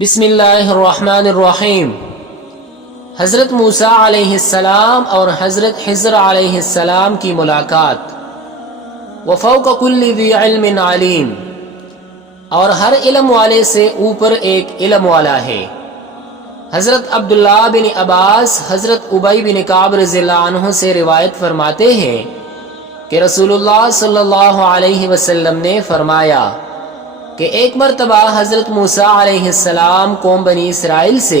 بسم اللہ الرحمن الرحیم۔ حضرت موسیٰ علیہ السلام اور حضرت خضر علیہ السلام کی ملاقات۔ وفوق کل ذی علم علیم، اور ہر علم والے سے اوپر ایک علم والا ہے۔ حضرت عبداللہ بن عباس حضرت ابی بن کعب رضی اللہ عنہ سے روایت فرماتے ہیں کہ رسول اللہ صلی اللہ علیہ وسلم نے فرمایا کہ ایک مرتبہ حضرت موسیٰ علیہ السلام قوم بنی اسرائیل سے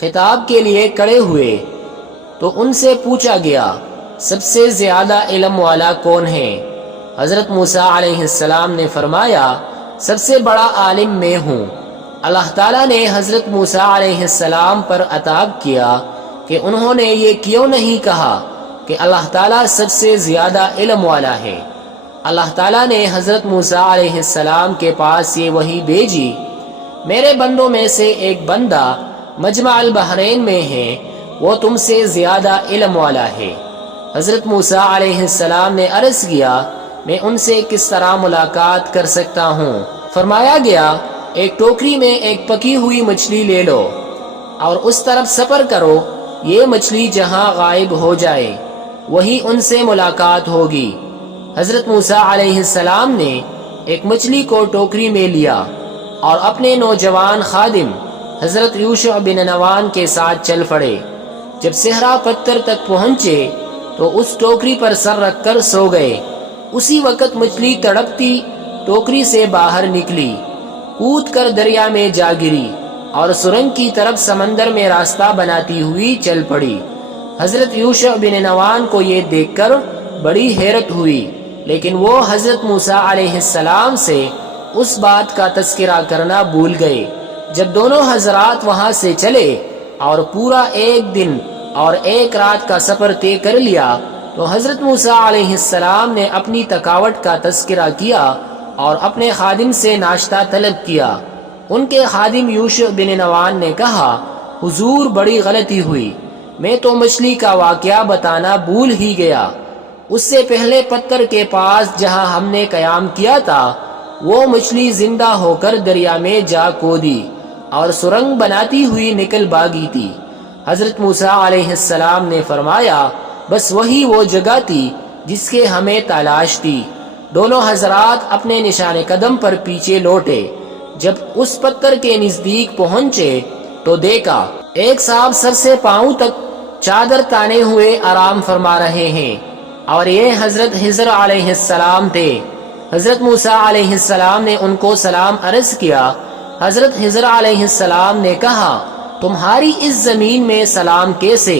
خطاب کے لیے کھڑے ہوئے تو ان سے پوچھا گیا، سب سے زیادہ علم والا کون ہے؟ حضرت موسیٰ علیہ السلام نے فرمایا، سب سے بڑا عالم میں ہوں۔ اللہ تعالیٰ نے حضرت موسیٰ علیہ السلام پر عتاب کیا کہ انہوں نے یہ کیوں نہیں کہا کہ اللہ تعالیٰ سب سے زیادہ علم والا ہے۔ اللہ تعالیٰ نے حضرت موسیٰ علیہ السلام کے پاس یہ وحی بھیجی، میرے بندوں میں سے ایک بندہ مجمع البحرین میں ہے، وہ تم سے زیادہ علم والا ہے۔ حضرت موسیٰ علیہ السلام نے عرض کیا، میں ان سے کس طرح ملاقات کر سکتا ہوں؟ فرمایا گیا، ایک ٹوکری میں ایک پکی ہوئی مچھلی لے لو اور اس طرف سفر کرو، یہ مچھلی جہاں غائب ہو جائے وہی ان سے ملاقات ہوگی۔ حضرت موسیٰ علیہ السلام نے ایک مچھلی کو ٹوکری میں لیا اور اپنے نوجوان خادم حضرت یوشع بن نوان کے ساتھ چل پڑے۔ جب صحرا پتھر تک پہنچے تو اس ٹوکری پر سر رکھ کر سو گئے۔ اسی وقت مچھلی تڑپتی ٹوکری سے باہر نکلی، کود کر دریا میں جا گری اور سرنگ کی طرف سمندر میں راستہ بناتی ہوئی چل پڑی۔ حضرت یوشع بن نوان کو یہ دیکھ کر بڑی حیرت ہوئی، لیکن وہ حضرت موسیٰ علیہ السلام سے اس بات کا تذکرہ کرنا بھول گئے۔ جب دونوں حضرات وہاں سے چلے اور پورا ایک دن اور ایک رات کا سفر طے کر لیا تو حضرت موسیٰ علیہ السلام نے اپنی تھکاوٹ کا تذکرہ کیا اور اپنے خادم سے ناشتہ طلب کیا۔ ان کے خادم یوشع بن نوان نے کہا، حضور بڑی غلطی ہوئی، میں تو مچھلی کا واقعہ بتانا بھول ہی گیا۔ اس سے پہلے پتھر کے پاس جہاں ہم نے قیام کیا تھا وہ مچھلی زندہ ہو کر دریا میں جا کودی اور سرنگ بناتی ہوئی نکل بھاگی تھی۔ حضرت موسیٰ علیہ السلام نے فرمایا، بس وہی وہ جگہ تھی جس کے ہمیں تلاش تھی۔ دونوں حضرات اپنے نشان قدم پر پیچھے لوٹے۔ جب اس پتھر کے نزدیک پہنچے تو دیکھا ایک صاحب سر سے پاؤں تک چادر تانے ہوئے آرام فرما رہے ہیں، اور یہ حضرت خضر علیہ السلام تھے۔ حضرت موسیٰ علیہ السلام نے ان کو سلام عرض کیا۔ حضرت خضر علیہ السلام نے کہا، تمہاری اس زمین میں سلام کیسے؟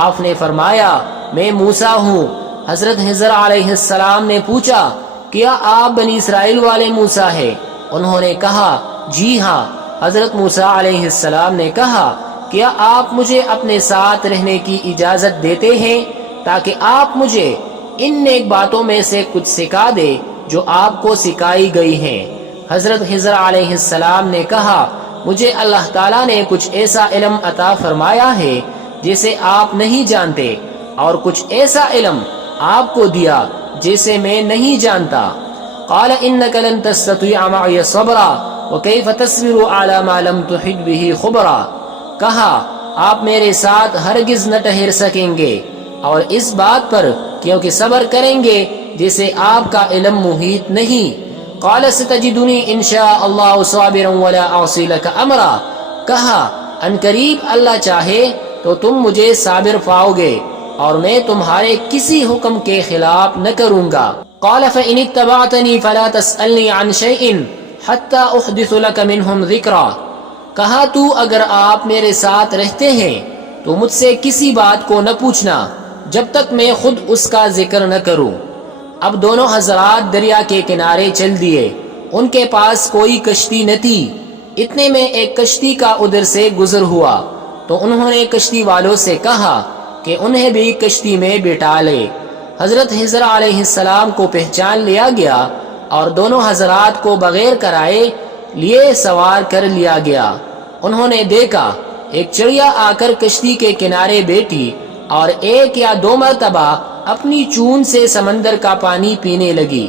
آپ نے فرمایا، میں موسیٰ ہوں۔ حضرت خضر علیہ السلام نے پوچھا، کیا آپ بنی اسرائیل والے موسیٰ ہیں؟ انہوں نے کہا، جی ہاں۔ حضرت موسیٰ علیہ السلام نے کہا، کیا آپ مجھے اپنے ساتھ رہنے کی اجازت دیتے ہیں تاکہ آپ مجھے ان نیک باتوں میں سے کچھ سکھا دے جو آپ کو سکھائی گئی ہیں؟ حضرت خضر علیہ السلام نے کہا، مجھے اللہ تعالیٰ نے کچھ ایسا علم عطا فرمایا ہے جسے آپ نہیں جانتے، اور کچھ ایسا علم آپ کو دیا جسے میں نہیں جانتا۔ قال انک لن تستطیع معی صبرا وکیف تصبر علی ما لم تحط به خبرا۔ کہا، آپ میرے ساتھ ہرگز نہ ٹھہر سکیں گے اور اس بات پر کیونکہ صبر کریں گے جسے آپ کا علم محیط نہیں۔ قال ستجدنی انشاء اللہ صابرا ولا اعصی لک امرا۔ کہا، ان قریب اللہ چاہے تو تم مجھے صابر پاؤ گے اور میں تمہارے کسی حکم کے خلاف نہ کروں گا۔ قال فإن اتبعتنی فلا تسألنی عن شیء حتی احدث لک منہم ذکرا۔ کہا، تو اگر آپ میرے ساتھ رہتے ہیں تو مجھ سے کسی بات کو نہ پوچھنا جب تک میں خود اس کا ذکر نہ کروں۔ اب دونوں حضرات دریا کے کنارے چل دیے۔ ان کے پاس کوئی کشتی نہ تھی۔ اتنے میں ایک کشتی کا ادھر سے گزر ہوا تو انہوں نے کشتی والوں سے کہا کہ انہیں بھی کشتی میں بٹھا لے۔ حضرت خضر علیہ السلام کو پہچان لیا گیا اور دونوں حضرات کو بغیر کرائے لیے سوار کر لیا گیا۔ انہوں نے دیکھا ایک چڑیا آ کر کشتی کے کنارے بیٹھی اور ایک یا دو مرتبہ اپنی چون سے سمندر کا پانی پینے لگی۔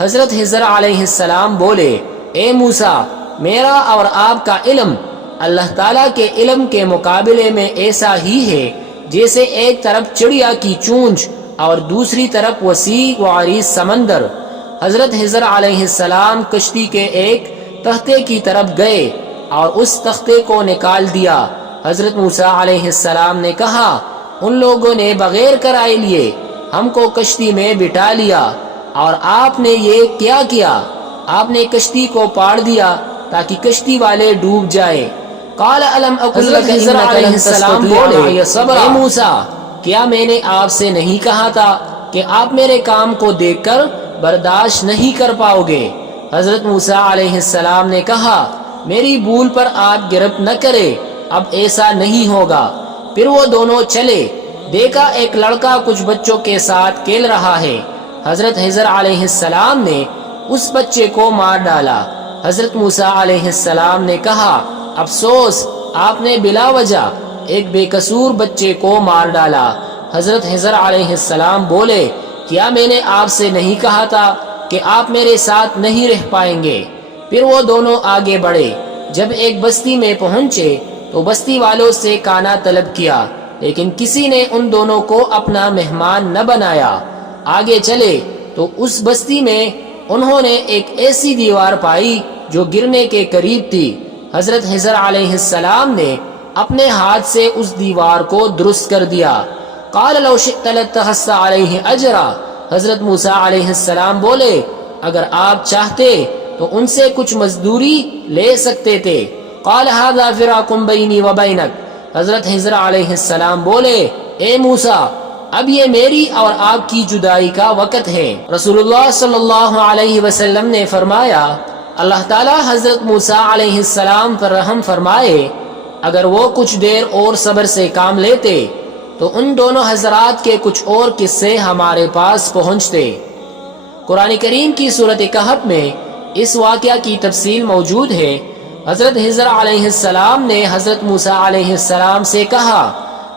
حضرت خضر علیہ السلام بولے، اے موسیٰ، میرا اور آپ کا علم اللہ تعالیٰ کے علم کے مقابلے میں ایسا ہی ہے جیسے ایک طرف چڑیا کی چونچ اور دوسری طرف وسیع و عریض سمندر۔ حضرت خضر علیہ السلام کشتی کے ایک تختے کی طرف گئے اور اس تختے کو نکال دیا۔ حضرت موسیٰ علیہ السلام نے کہا، ان لوگوں نے بغیر کرائے لیے ہم کو کشتی میں بٹھا لیا، اور آپ نے یہ کیا کیا؟ آپ نے کشتی کو پاڑ دیا تاکہ کشتی والے ڈوب جائے۔ قال الم اقل لک انک لن تستطیع معی صبرا، اے موسیٰ کیا میں نے آپ سے نہیں کہا تھا کہ آپ میرے کام کو دیکھ کر برداشت نہیں کر پاؤ گے؟ حضرت موسیٰ علیہ السلام نے کہا، میری بھول پر آپ گرفت نہ کرے، اب ایسا نہیں ہوگا۔ پھر وہ دونوں چلے، دیکھا ایک لڑکا کچھ بچوں کے ساتھ کھیل رہا ہے۔ حضرت خضر علیہ السلام نے اس بچے کو مار ڈالا۔ حضرت موسیٰ علیہ السلام نے کہا، افسوس آپ نے بلا وجہ ایک بے قصور بچے کو مار ڈالا۔ حضرت خضر علیہ السلام بولے، کیا میں نے آپ سے نہیں کہا تھا کہ آپ میرے ساتھ نہیں رہ پائیں گے؟ پھر وہ دونوں آگے بڑھے، جب ایک بستی میں پہنچے تو بستی والوں سے کھانا طلب کیا، لیکن کسی نے ان دونوں کو اپنا مہمان نہ بنایا۔ آگے چلے تو اس بستی میں انہوں نے ایک ایسی دیوار پائی جو گرنے کے قریب تھی۔ حضرت خضر علیہ السلام نے اپنے ہاتھ سے اس دیوار کو درست کر دیا۔ قال لو شئت لاتخذت علیہ اجرا، حضرت موسیٰ علیہ السلام بولے، اگر آپ چاہتے تو ان سے کچھ مزدوری لے سکتے تھے۔ قال ھذا فراق بینی و بینک، حضرت خضر علیہ السلام بولے، اے موسیٰ اب یہ میری اور آپ کی جدائی کا وقت ہے۔ رسول اللہ صلی اللہ علیہ وسلم نے فرمایا، اللہ تعالی حضرت موسیٰ علیہ السلام پر رحم فرمائے، اگر وہ کچھ دیر اور صبر سے کام لیتے تو ان دونوں حضرات کے کچھ اور قصے ہمارے پاس پہنچتے۔ قرآن کریم کی سورۃ کہف میں اس واقعہ کی تفصیل موجود ہے۔ حضرت خضر علیہ السلام نے حضرت موسیٰ علیہ السلام سے کہا،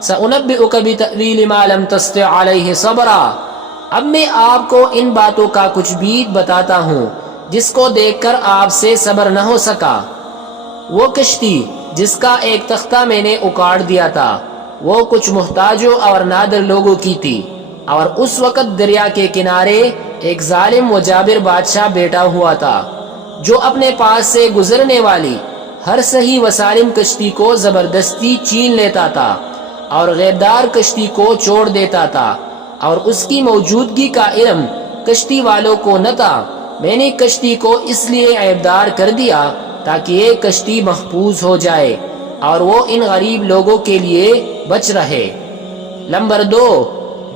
سأنبئک بتأویل ما لم تستطع علیہ صبرا، اب میں آپ کو ان باتوں کا کچھ بھی بتاتا ہوں جس کو دیکھ کر آپ سے صبر نہ ہو سکا۔ وہ کشتی جس کا ایک تختہ میں نے اکاڑ دیا تھا، وہ کچھ محتاجوں اور نادر لوگوں کی تھی، اور اس وقت دریا کے کنارے ایک ظالم و جابر بادشاہ بیٹھا ہوا تھا جو اپنے پاس سے گزرنے والی ہر صحیح و سالم کشتی کو زبردستی چھین لیتا تھا اور غیردار کشتی کو چھوڑ دیتا تھا، اور اس کی موجودگی کا علم کشتی والوں کو نہ تھا۔ میں نے کشتی کو اس لیے عیبدار کر دیا تاکہ یہ کشتی محفوظ ہو جائے اور وہ ان غریب لوگوں کے لیے بچ رہے۔ نمبر 2،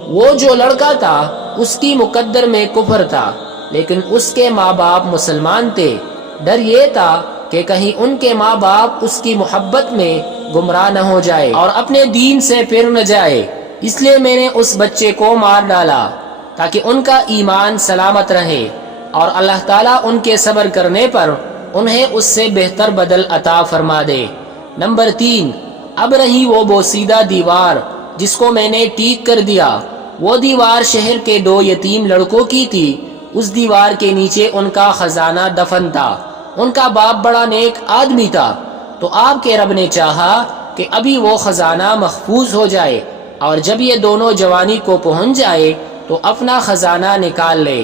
وہ جو لڑکا تھا اس کی مقدر میں کفر تھا، لیکن اس کے ماں باپ مسلمان تھے۔ ڈر یہ تھا کہ کہیں ان کے ماں باپ اس کی محبت میں گمراہ نہ ہو جائے اور اپنے دین سے پھر نہ جائے، اس لیے میں نے اس بچے کو مار ڈالا تاکہ ان کا ایمان سلامت رہے، اور اللہ تعالیٰ ان کے صبر کرنے پر انہیں اس سے بہتر بدل عطا فرما دے۔ نمبر 3، اب رہی وہ بوسیدہ دیوار جس کو میں نے ٹھیک کر دیا۔ وہ دیوار شہر کے 2 یتیم لڑکوں کی تھی۔ اس دیوار کے نیچے ان کا خزانہ دفن تھا۔ ان کا باپ بڑا نیک آدمی تھا، تو آپ کے رب نے چاہا کہ ابھی وہ خزانہ محفوظ ہو جائے، اور جب یہ دونوں جوانی کو پہنچ جائے تو اپنا خزانہ نکال لے۔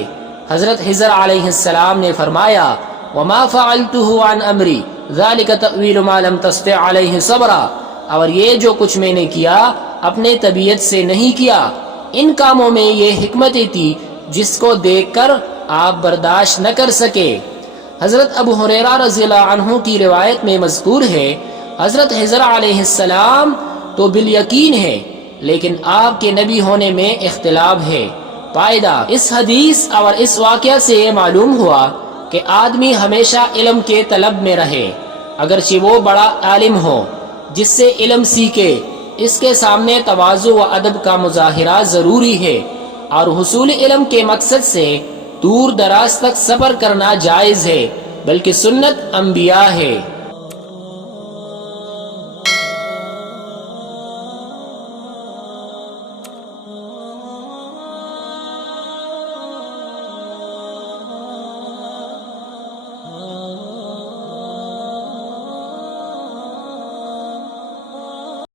حضرت خضر علیہ السلام نے فرمایا، وما فعلته عن امری ذلك تأویل ما لم تستطع علیہ صبرا، اور یہ جو کچھ میں نے کیا اپنے طبیعت سے نہیں کیا، ان کاموں میں یہ حکمتیں تھی جس کو دیکھ کر آپ برداشت نہ کر سکے۔ حضرت ابو ہریرہ رضی اللہ عنہ کی روایت میں مذکور ہے، حضرت خضر علیہ السلام تو بالیقین ہے، لیکن آپ کے نبی ہونے میں اختلاف ہے۔ فائدہ، اس حدیث اور اس واقعہ سے یہ معلوم ہوا کہ آدمی ہمیشہ علم کے طلب میں رہے، اگرچہ وہ بڑا عالم ہو، جس سے علم سیکھے۔ اس کے سامنے تواضع و ادب کا مظاہرہ ضروری ہے، اور حصول علم کے مقصد سے دور دراز تک سفر کرنا جائز ہے، بلکہ سنت انبیاء ہے۔